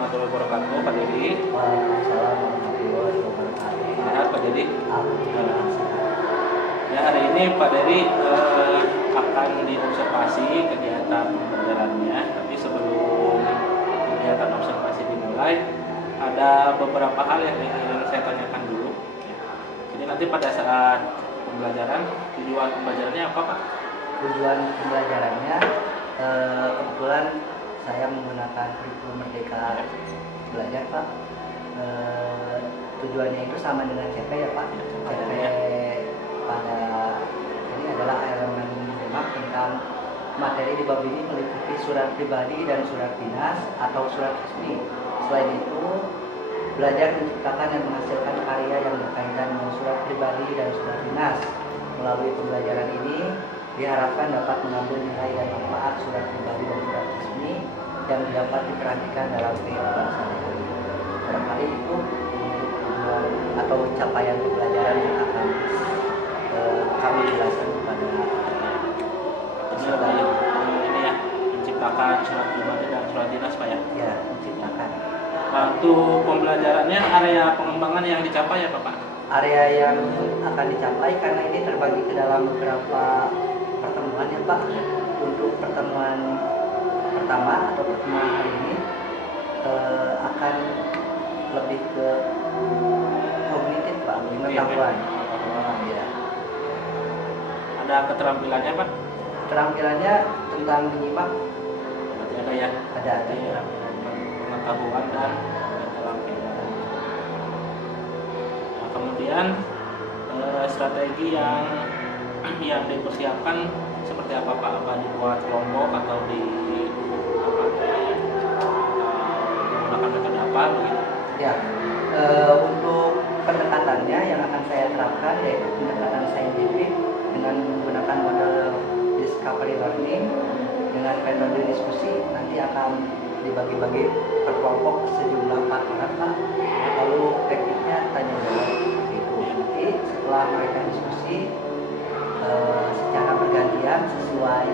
warahmatullahi wabarakatuh, Pak Dedi. Waalaikumsalam warahmatullahi wabarakatuh. Sehat Pak Dedi? Alhamdulillah. Ya, hari ini Pak Dedi akan diobservasi kegiatan pembelajarannya. Tapi sebelum kegiatan observasi dimulai, ada beberapa hal yang ingin saya tanyakan dulu. Jadi nanti pada saat pembelajaran, tujuan pembelajarannya apa Pak? Tujuan pembelajarannya kebetulan saya menggunakan kurikulum Merdeka Belajar, Pak. Tujuannya itu sama dengan CP ya Pak. CP pada ini adalah elemen 5 tentang materi di bab ini meliputi surat pribadi dan surat dinas atau surat resmi. Selain itu, belajar menciptakan dan menghasilkan karya yang berkaitan dengan surat pribadi dan surat dinas. Melalui pembelajaran ini diharapkan dapat mengambil nilai dan manfaat surat pribadi dan surat resmi yang dapat diperhatikan dalam kehidupan sehari-hari. Barangkali itu untuk tujuan atau capaian pembelajaran yang akan kami jelaskan kepada peserta. Ini ya, menciptakan surat pribadi dan surat dinas Pak ya? Ya, menciptakan. Nah, untuk pembelajarannya area pengembangan yang dicapai ya Pak? Area yang akan dicapai karena ini terbagi ke dalam beberapa pertemuan ya Pak. Untuk pertemuan pertama atau pertemuan hari ini akan lebih ke kognitif Pak, pengetahuan. Ya. Ada keterampilannya Pak? Keterampilannya tentang menyimak. Berarti ada ya? Ada. Ya, pengetahuan dan keterampilan. Nah, kemudian strategi yang dipersiapkan seperti apa Pak? Apa dibuat kelompok atau menggunakan metode apa begitu? Ya, untuk pendekatannya yang akan saya terapkan yaitu pendekatan saintifik dengan menggunakan model discovery learning dengan metode diskusi. Nanti akan dibagi-bagi per kelompok sejumlah 4 orang Pak. Lalu tekniknya tanya jawab gitu. Nanti setelah mereka diskusi secara bergantian sesuai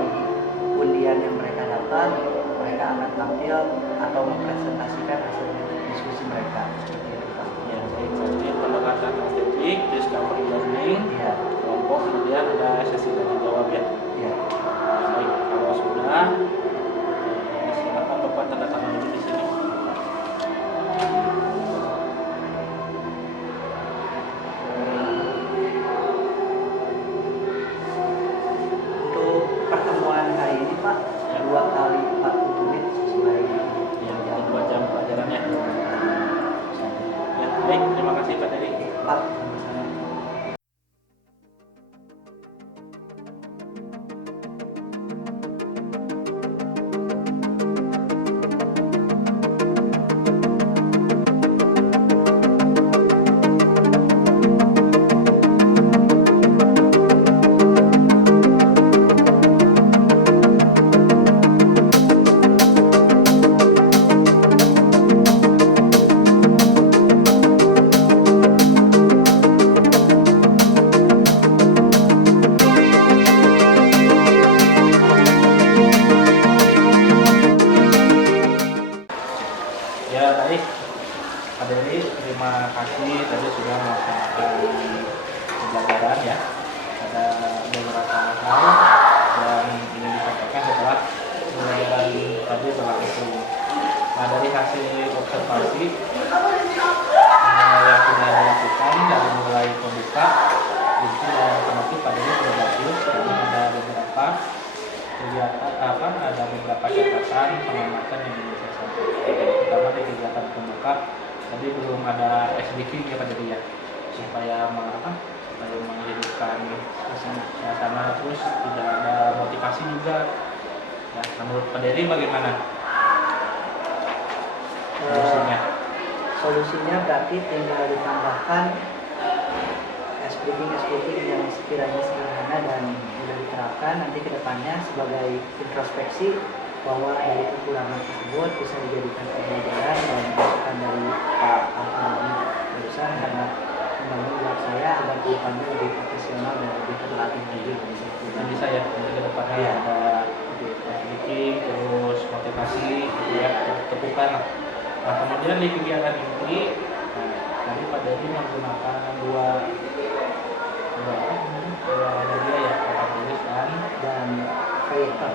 undian yang mereka dapat, mereka akan tampil atau mempresentasikan hasil diskusi mereka. Seperti itu Pak. Ya, jadi pendekatan estetik, discovery learning, Ya. kelompok, kemudian ada sesi tanya jawab ya. Ya. Baik, kalau sudah silakan Bapak tanda tangan dulu di sini. Untuk pertemuan hari ini Pak, 2 kali 40 menit sesuai Ya, 2 jam pelajarannya. Ya, baik, terima kasih Pak Dedi. Pak. Ya, baik. Pak Dedi, terima kasih tadi sudah melaksanakan pembelajaran ya. Ada beberapa hal yang ingin disampaikan setelah pembelajaran tadi berlangsung. Nah, dari hasil observasi yang sudah dilakukan dari mulai pembuka, itu dan penutup Pak Dedi sudah bagus. Jadi ada beberapa kegiatan ada beberapa catatan pengamatan yang ingin saya sampaikan. Pertama di kegiatan pembuka tadi belum ada SDV ya Pak Dedi ya, supaya menghidupkan suasana, terus tidak ada motivasi juga. Ya, menurut Pak Dedi bagaimana solusinya? Solusinya berarti tinggal ditambahkan speaking yang sekiranya sederhana dan mudah diterapkan nanti ke depannya sebagai introspeksi bahwa dari kekurangan tersebut bisa dijadikan pembelajaran dan masukan dari Pak Alhamdulillah barusan karena membangun buat saya agar kedepannya lebih profesional dan lebih terlatih lagi. Bisa ya, nanti ke depannya Ya. ada speaking, terus motivasi, gitu ya, tepukan lah. Nah, kemudian di kegiatan inti, nah, tadi Pak Dedi menggunakan dua media ya, papan tulis dan proyektor.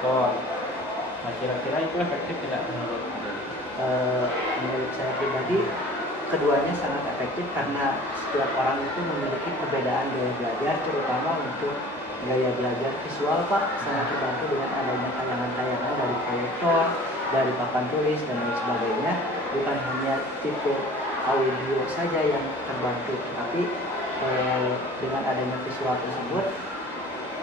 proyektor. Nah, kira-kira itu efektif tidak menurut Pak Dedi? Menurut saya pribadi keduanya sangat efektif karena setiap orang itu memiliki perbedaan gaya belajar, terutama untuk gaya belajar visual Pak, sangat terbantu dengan adanya tayangan-tayangan dari proyektor, dari papan tulis dan lain sebagainya. Bukan hanya tipe audio saja yang terbantu, tapi dengan adanya visual tersebut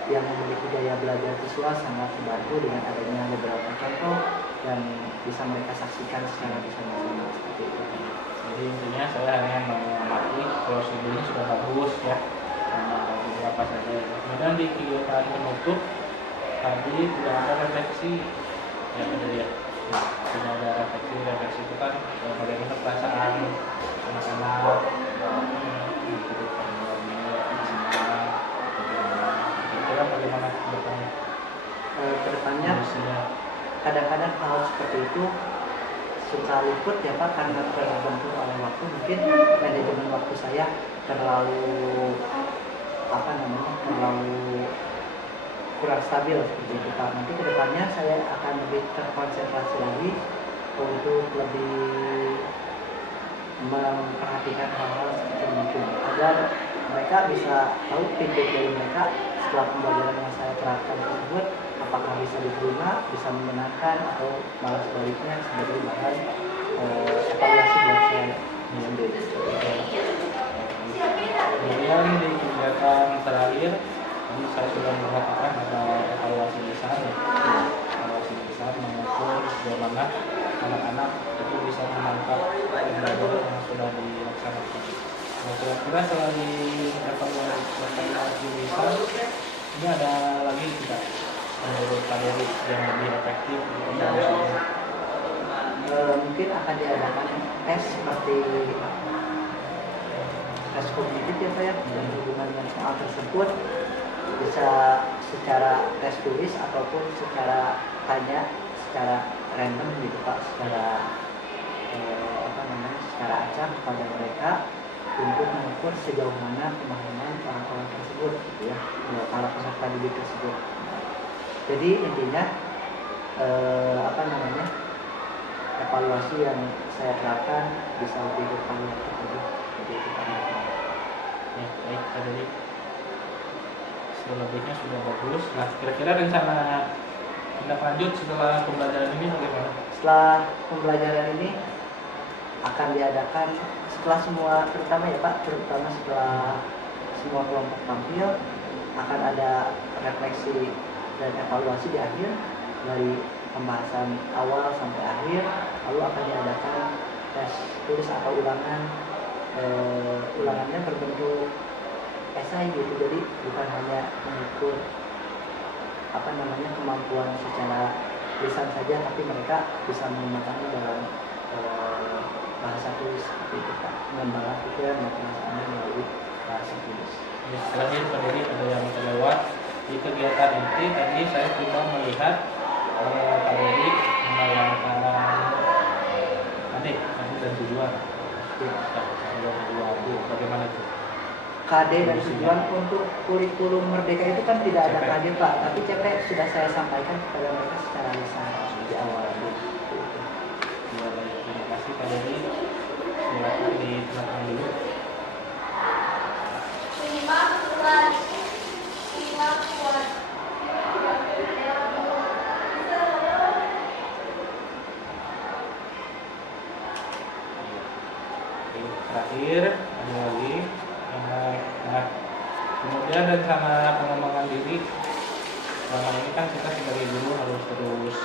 yang memiliki gaya belajar visual sangat terbantu dengan adanya beberapa contoh dan bisa mereka saksikan secara bersama-sama seperti itu. Jadi intinya saya hanya mengamati kalau sebelumnya sudah bagus ya, beberapa saja. Kemudian di kegiatan penutup tadi tidak ada refleksi ya, benar ya. Nah, tidak ada refleksi itu kan bagaimana perasaan anak-anak, kira bagaimana kedepannya? Kedepannya kadang-kadang hal seperti itu suka luput ya Pak, karena terbentur oleh waktu. Mungkin manajemen waktu saya terlalu terlalu kurang stabil seperti itu Pak. Nanti kedepannya saya akan lebih terkonsentrasi lagi untuk lebih memperhatikan hal-hal seperti mungkin agar mereka bisa tahu feedback dari mereka setelah pembelajaran yang saya terapkan tersebut, apakah bisa diterima, bisa menyenangkan, atau malah sebaliknya sebagai bahan evaluasi buat saya sendiri. Kemudian di kegiatan terakhir ini saya sudah memperhatikan ada evaluasi lisan ya. Evaluasi lisan mengukur sejauh mana anak-anak itu bisa menangkap pembelajaran yang sudah dilaksanakan. Nah, kira-kira selain evaluasi lisan, ini ada lagi tidak menurut Pak Dedi yang lebih efektif untuk Mungkin akan diadakan tes seperti tes kognitif ya Pak ya, dan hubungan dengan soal tersebut bisa secara tes tulis ataupun secara tanya secara random gitu Pak, secara secara acak kepada mereka untuk mengukur sejauh mana pemahaman orang-orang tersebut gitu ya, para peserta didik tersebut. Jadi intinya evaluasi yang saya terapkan bisa lebih berkualitas lagi. Jadi itu kan. Ya, baik Pak Dedi. Selebihnya sudah bagus. Nah, kira-kira rencana tindak lanjut setelah pembelajaran ini bagaimana? Setelah pembelajaran ini akan diadakan setelah semua, terutama ya Pak, terutama setelah semua kelompok tampil, akan ada refleksi dan evaluasi di akhir dari pembahasan awal sampai akhir. Lalu akan diadakan tes tulis atau ulangannya berbentuk esai gitu. Jadi bukan hanya mengukur kemampuan secara lisan saja, tapi mereka bisa mengembangkannya dalam bahasa tulis seperti itu Pak, mengembangkan pikiran dan perasaannya melalui bahasa tulis. Ya, terakhir Pak Dedi ada yang terlewat di kegiatan inti tadi saya coba melihat Pak Dedi melayangkan adik dan tujuan. Bagaimana itu? KD dan tujuan untuk kurikulum Merdeka itu kan tidak ada KD Pak, tapi CP sudah saya sampaikan kepada mereka secara lisan di awal. Ya, baik, terima kasih Pak Dedi. Silakan diterangkan dulu. Terakhir ada lagi nah, kemudian rencana pengembangan diri. Selama ini kan kita sebagai guru harus terus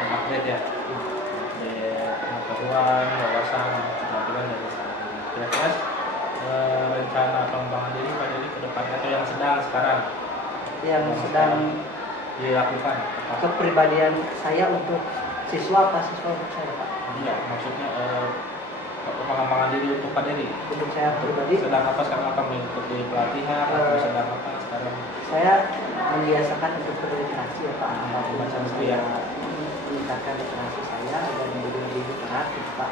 update ya, update pengetahuan, wawasan, keterampilan dari sana. Kira-kira rencana pengembangan diri Pak Dedi ke depan atau yang sedang sekarang dilakukan? Kepribadian saya untuk siswa untuk saya Pak? Iya, maksudnya pengembangan diri untuk Pak Dedi. Untuk saya pribadi Sedang apa sekarang, apa mengikuti pelatihan atau sedang apa sekarang? Saya membiasakan untuk berliterasi ya Pak. Baca buku ya. meningkatkan literasi saya agar menjadi lebih literat gitu Pak.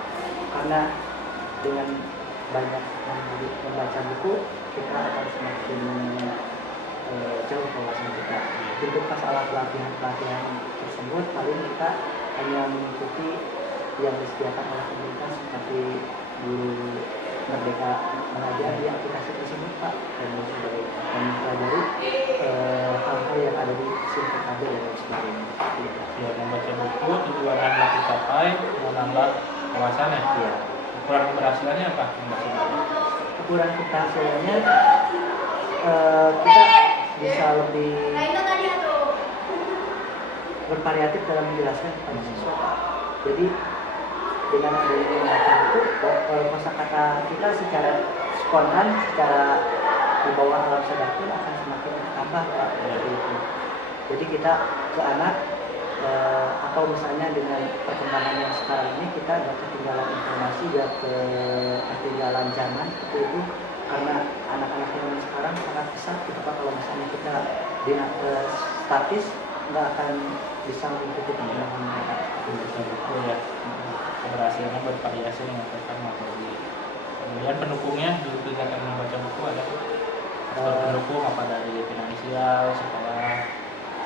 Karena dengan banyak membaca buku kita akan semakin jauh wawasan kita. Untuk masalah pelatihan tersebut paling kita hanya mengikuti yang disediakan oleh pemerintah seperti guru Merdeka Mengajar di aplikasi tersebut Pak, dan mempelajari hal-hal yang ada di SIMPKB dan lain sebagainya. Ya, membaca buku tujuan yang telah dicapai menambah wawasan ya. Iya. Ukuran keberhasilannya apa membaca buku? Ukuran keberhasilannya kita bisa lebih bervariatif dalam menjelaskan kepada siswa Pak. Jadi dengan adanya membaca buku, kosakata kita secara spontan, secara di bawah alam sadar pun akan semakin bertambah Pak. Jadi kita ke anak atau misalnya dengan perkembangan yang sekarang ini kita agak ketinggalan informasi, agak ketinggalan zaman seperti itu, karena anak-anak yang sekarang sangat pesat gitu Pak. Kalau misalnya kita di statis nggak akan bisa mengikuti perkembangan mereka. Buku ya, keberhasilannya bervariasi dengan materi. Kemudian pendukungnya di kegiatan membaca buku ada pendukung apa dari finansial, sekolah.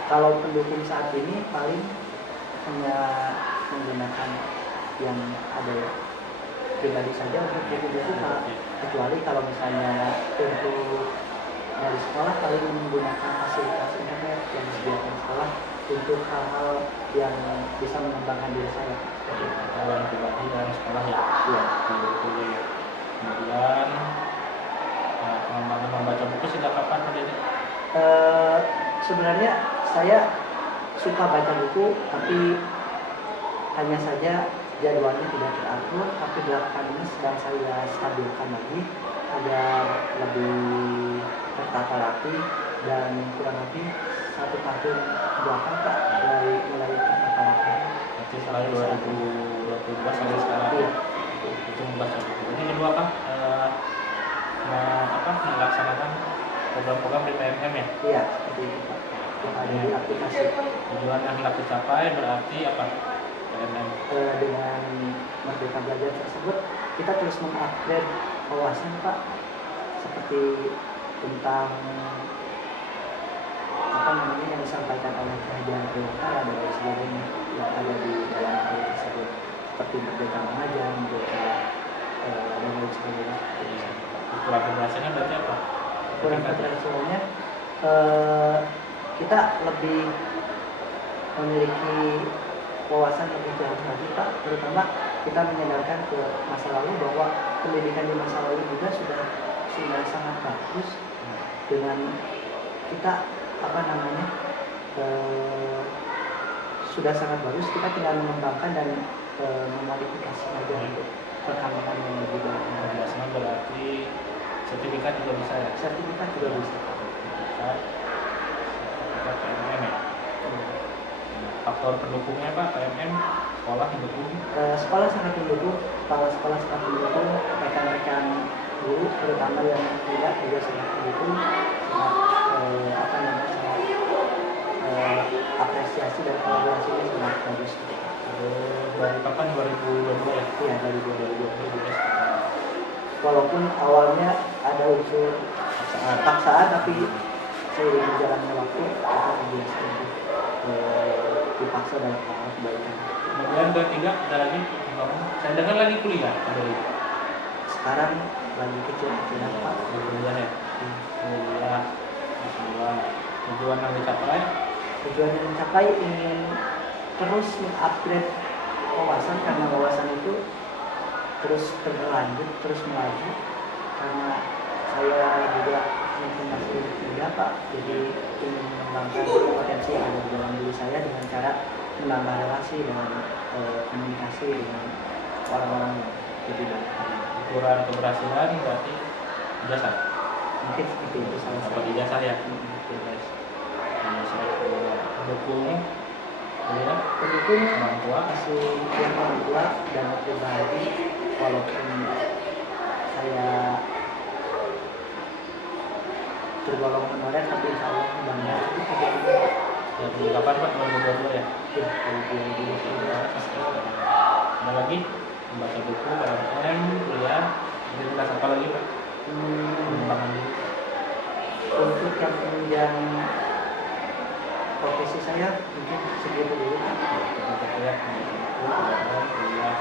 Kalau pendukung saat ini paling hanya menggunakan yang ada pribadi saja untuk buku-buku Pak. Kecuali kalau misalnya untuk dari sekolah paling menggunakan fasilitas internet yang disediakan sekolah untuk hal-hal yang bisa mengembangkan diri saya. Pengetahuan pribadi dan sekolah ya. Iya. Buku ya. Kemudian pengembangan membaca buku sejak kapan Pak Dede? Sebenarnya saya suka baca buku, tapi hanya saja jadwalnya tidak teratur. Tapi belakangan ini sedang saya stabilkan lagi agar lebih tertata rapi, dan kurang lebih 1 tahun belakang Pak mulai tertata rapi. Berarti selain 2022 sampai sekarang. Iya. Itu membaca buku. Ini kedua Pak, melaksanakan program-program di PMM ya. Iya, seperti itu Pak. Yang ada di aplikasi. Tujuan yang telah dicapai berarti apa? PMM. Dengan Merdeka Belajar tersebut kita terus mengupgrade wawasan Pak, seperti tentang apa namanya yang disampaikan oleh Kerajaan Dewata dan sebagainya yang ada di dalam hal tersebut, seperti Merdeka Mengajar, Merdeka dan lain sebagainya. Ukuran keberhasilannya berarti apa? Ukuran keberhasilannya kita lebih memiliki wawasan lebih jauh lagi Pak, terutama kita menyadarkan ke masa lalu bahwa pendidikan di masa lalu juga sudah sangat bagus, dengan kita sudah sangat bagus, kita tinggal mengembangkan dan memodifikasi saja untuk perkembangan yang lebih baik. Keberhasilan berarti sertifikat juga bisa ya? Sertifikat juga bisa. Sertifikat PMM ya? Faktor pendukungnya Pak, PMM, sekolah mendukung? Sekolah sangat mendukung, kepala sekolah sangat mendukung, rekan-rekan guru terutama yang muda juga sangat mendukung, sangat apresiasi dan kolaborasinya sangat bagus. Dari kapan? 2022 ya? Iya, dari 2022. Walaupun awalnya ada unsur paksaan, tapi seiring berjalannya waktu kita terbiasa untuk dipaksa dalam hal kebaikan. Kemudian ketiga ada lagi, saya dengar lagi kuliah dari sekarang lagi kecil-kecilan Pak. Kuliah ya? Kuliah, tujuan yang dicapai? Tujuan yang dicapai ingin terus mengupgrade wawasan, karena wawasan itu terus berlanjut, terus melaju, karena saya juga masih muda Pak, jadi ingin mengembangkan potensi yang ada di dalam diri saya dengan cara menambah relasi dan komunikasi dengan orang-orang yang lebih baik. Ukuran keberhasilan berarti ijazah? Mungkin seperti itu salah satu. Dapat ijazah ya? Pendukung kuliah? Pendukung Orang tua? masih yang orang tua dan pribadi, walaupun saya tergolong honorer, tapi insya Allah bangga itu Dari kapan Pak? 2022 ya? Ya, 2022. Ada lagi membaca buku, KMM, kuliah, aktivitas apa lagi Pak? Pengembangan diri. Untuk yang penunjang profesi saya mungkin segitu dulu. Membaca kuliah, membaca buku, KMM, kuliah.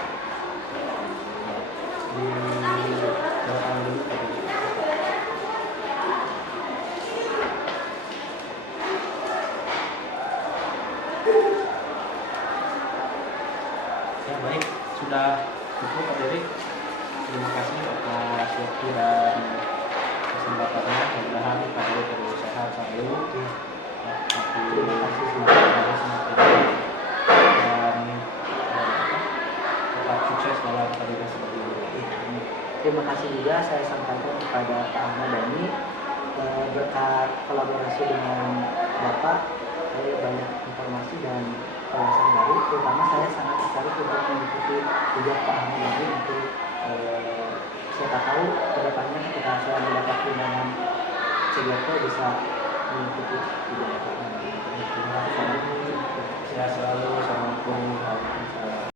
Di belakang dulu tadi. Ya baik, sudah cukup Pak Dery. Terima kasih atas waktu dan kesempatannya. Mudah-mudahan Pak Dery terus sehat selalu. Ya, Terima kasih semoga Pak Dery semakin baik dan tetap sukses dalam karirnya sebagai guru. Terima kasih juga saya sampaikan kepada Pak Ahmad Dhani, berkat kolaborasi dengan Bapak saya banyak informasi dan wawasan baru, terutama saya sangat tertarik untuk mengikuti jejak Pak Ahmad Dhani untuk siapa tahu kedepannya ketika saya mendapat undangan CGT bisa mengikuti jejak Pak Ahmad Dhani. Terima kasih. Sehat selalu. Assalamualaikum warahmatullahi wabarakatuh.